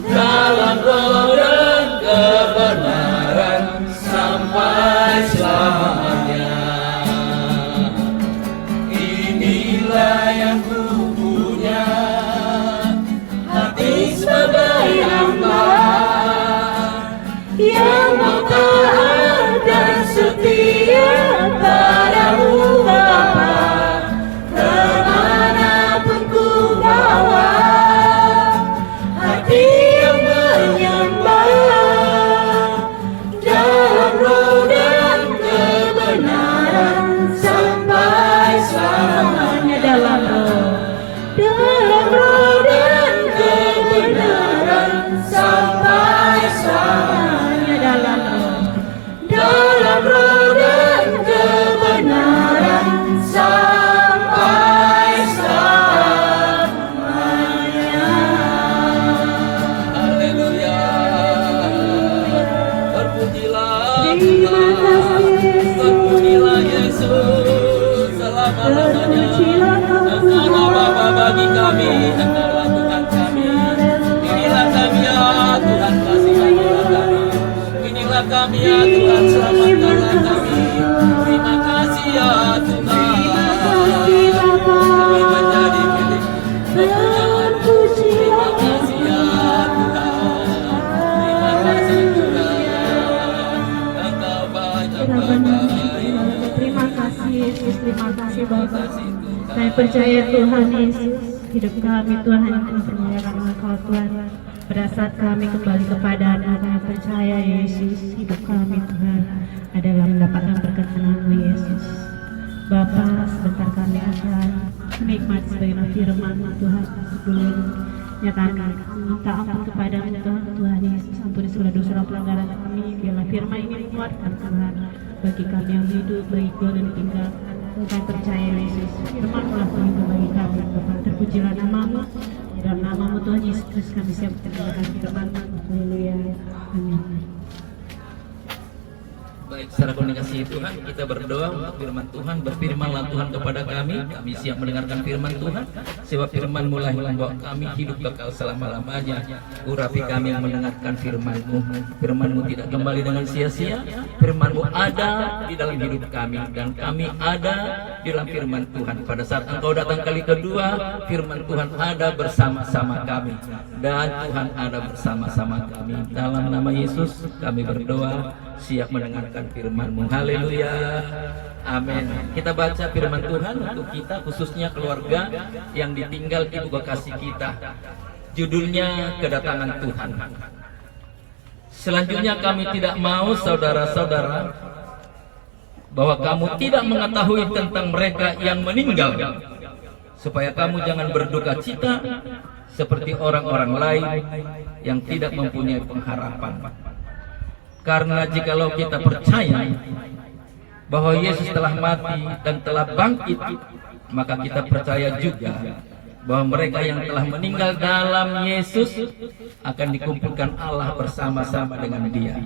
dalam roh dan kebenaran sampai selamanya. Yang ku punya, hati sebagai hamba yang mau taat dan setia padamu Bapa. Kemanapun ku bawa, hati yang menyembah dalam roh dan kebenaran sampai selamanya. Dalam roh dan kebenaran sampai selamanya. Dalam roh dan kebenaran sampai selamanya. Haleluya. Terpujilah Tuhan, terpujilah Yesus selama-lamanya. Engkaulah Bapa bagi kami, Engkaulah Tuhan kami. Inilah kami ya Tuhan, kasihanilah kami. Inilah kami ya Tuhan, selamatkanlah kami. Terima kasih ya Tuhan, kami menjadi milik kepunyaan-Mu. Terima kasih ya Tuhan, terima kasih Tuhan, Engkau baik, Engkau baik. Terima kasih Yesus, terima kasih Bapa. Saya percaya Tuhan Yesus, hidup kami Tuhan hanya mempermuliakan Engkau Tuhan. Pada saat kami kembali kepada-Mu, kami percaya Yesus, hidup kami Tuhan adalah mendapatkan berkenan-Mu Yesus. Bapa, sebentar kami akan menikmati sebagaimana firman-Mu Tuhan. Sebelum nyatakan minta ampun kepada-Mu Tuhan, Tuhan Yesus, ampuni segala dosa dan pelanggaran kami. Biarlah firman ini menguatkan Tuhan bagi kami yang hidup, bagi keluarga dan tinggal. Kami percaya Yesus, firman-Mu lah pelindung bagi kami. Bapa, terpujilah nama-Mu. Dalam nama-Mu Tuhan Yesus kami siap mendengarkan firman-Mu. Haleluya. Amin. Baik, secara komunikasi Tuhan, kita berdoa untuk firman Tuhan. Berfirmanlah Tuhan kepada kami siap mendengarkan firman Tuhan. Sebab firman-Mu lah yang membawa kami hidup kekal selama-lamanya. Urapi kami yang mendengarkan firman-Mu. Firman-Mu tidak kembali dengan sia-sia. Firman-Mu ada di dalam hidup kami, dan kami ada di dalam firman Tuhan. Pada saat Engkau datang kali kedua, firman Tuhan ada bersama-sama kami, dan Tuhan ada bersama-sama kami. Dalam nama Yesus kami berdoa, siap mendengarkan firman-Mu. Haleluya. Amin. Kita baca firman Tuhan untuk kita, khususnya keluarga yang ditinggal ibu kekasih kita. Judulnya Kedatangan Tuhan. Selanjutnya kami tidak mau saudara-saudara bahwa kamu tidak mengetahui tentang mereka yang meninggal, supaya kamu jangan berduka cita seperti orang-orang lain yang tidak mempunyai pengharapan. Karena jikalau kita percaya bahwa Yesus telah mati dan telah bangkit, maka kita percaya juga bahwa mereka yang telah meninggal dalam Yesus akan dikumpulkan Allah bersama-sama dengan Dia.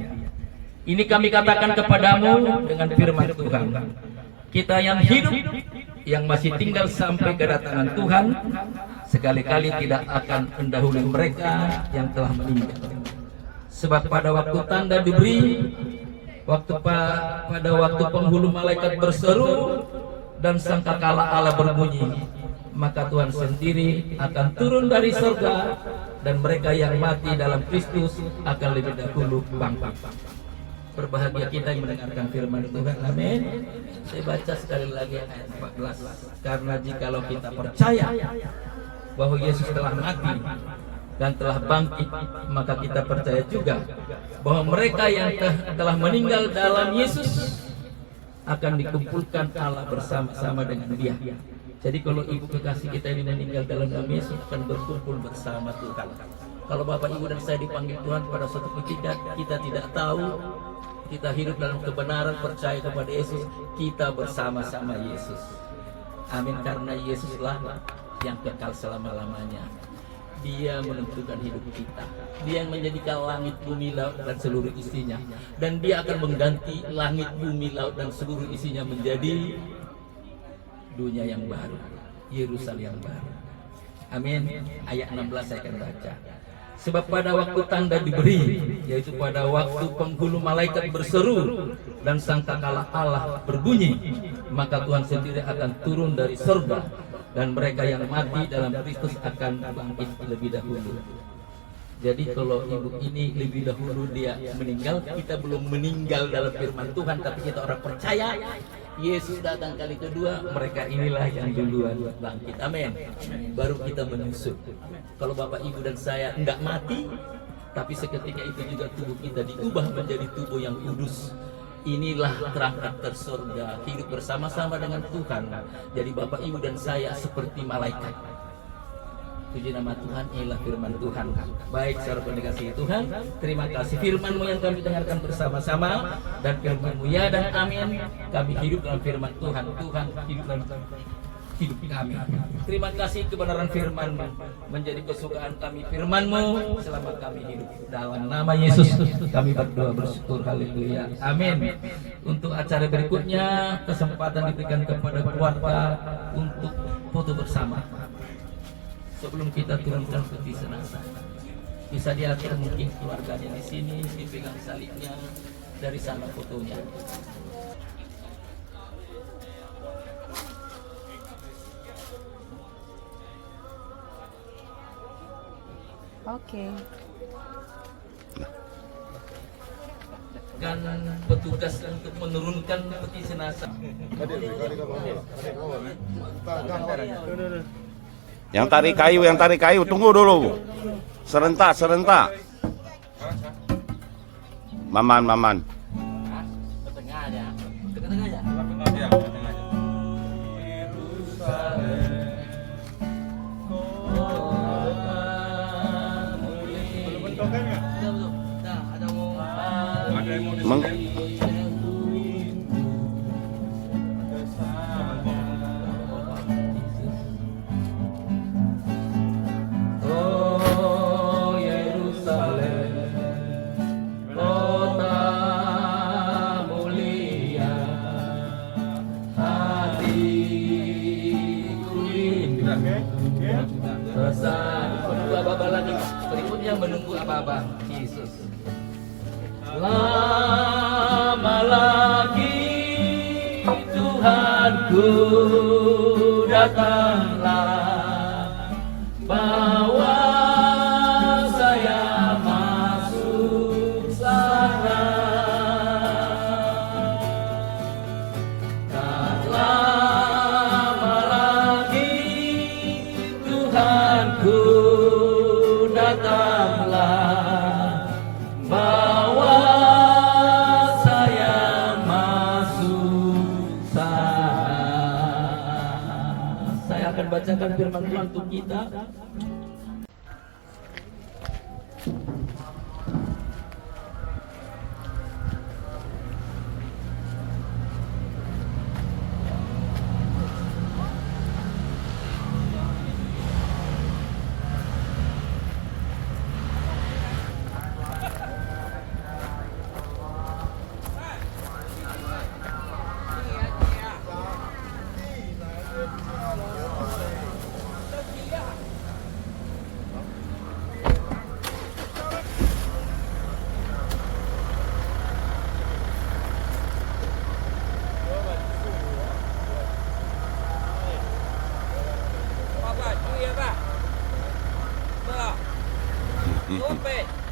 Ini kami katakan kepadamu dengan firman Tuhan. Kita yang hidup, yang masih tinggal sampai kedatangan Tuhan, sekali-kali tidak akan mendahului mereka yang telah meninggal. Sebab pada waktu tanda diberi, pada waktu penghulu malaikat berseru dan sangkakala Allah berbunyi, maka Tuhan sendiri akan turun dari surga dan mereka yang mati dalam Kristus akan lebih dahulu bangkit. Berbahagia kita yang mendengarkan firman Tuhan. Amin. Saya baca sekali lagi ayat 14. Karena jikalau kita percaya bahwa Yesus telah mati dan telah bangkit, maka kita percaya juga bahwa mereka yang telah meninggal dalam Yesus akan dikumpulkan Allah bersama-sama dengan Dia. Jadi kalau ibu kekasih kita ini meninggal dalam nama Yesus akan berkumpul bersama Tuhan. Kalau Bapak Ibu dan saya dipanggil Tuhan pada suatu ketika kita tidak tahu, kita hidup dalam kebenaran, percaya kepada Yesus, kita bersama-sama Yesus. Amin. Karena Yesuslah yang kekal selama-lamanya. Dia menentukan hidup kita. Dia yang menjadikan langit, bumi, laut dan seluruh isinya. Dan Dia akan mengganti langit, bumi, laut dan seluruh isinya menjadi dunia yang baru, Yerusalem yang baru. Amin. Ayat 16 saya akan baca. Sebab pada waktu tanda diberi, yaitu pada waktu penghulu malaikat berseru dan sangkakala Allah berbunyi, maka Tuhan sendiri akan turun dari surga dan mereka yang mati dalam Kristus akan bangkit lebih dahulu. Jadi kalau ibu ini lebih dahulu dia meninggal, kita belum meninggal dalam firman Tuhan, tapi kita orang percaya Yesus datang kali kedua, mereka inilah yang duluan bangkit. Amin. Baru kita menyusul. Kalau Bapak Ibu dan saya enggak mati, tapi seketika itu juga tubuh kita diubah menjadi tubuh yang kudus. Inilah terangkat ke surga, hidup bersama-sama dengan Tuhan. Jadi Bapak Ibu dan saya seperti malaikat. Puji nama Tuhan, inilah firman Tuhan. Baik, saudara pendekasi Tuhan, terima kasih firman-Mu yang kami dengarkan bersama-sama, dan firman-Mu ya dan amin. Kami hidup dalam firman Tuhan, Tuhan hidup dalam hidup kami. Terima kasih kebenaran firman-Mu menjadi kesukaan kami, firman-Mu selama kami hidup. Dalam nama Yesus kami berdoa bersyukur, haleluya, amin. Untuk acara berikutnya kesempatan diberikan kepada keluarga untuk foto bersama. Sebelum kita turunkan peti jenazah, bisa diatur mungkin keluarganya di sini, dipegang salibnya, dari sana fotonya. Oke. Dan petugas untuk menurunkan peti jenazah. Yang tarik kayu, tunggu dulu. Serentak. Maman. Ke tengah aja. Ke tengah aja. Berikutnya menunggu apa-apa Yesus. Lama lagi Tuhanku datanglah, bawa saya masuk sana. Tak lama lagi Tuhanku datanglah, bawa saya masuk sana. Saya akan bacakan firman Tuhan untuk kita. Gope.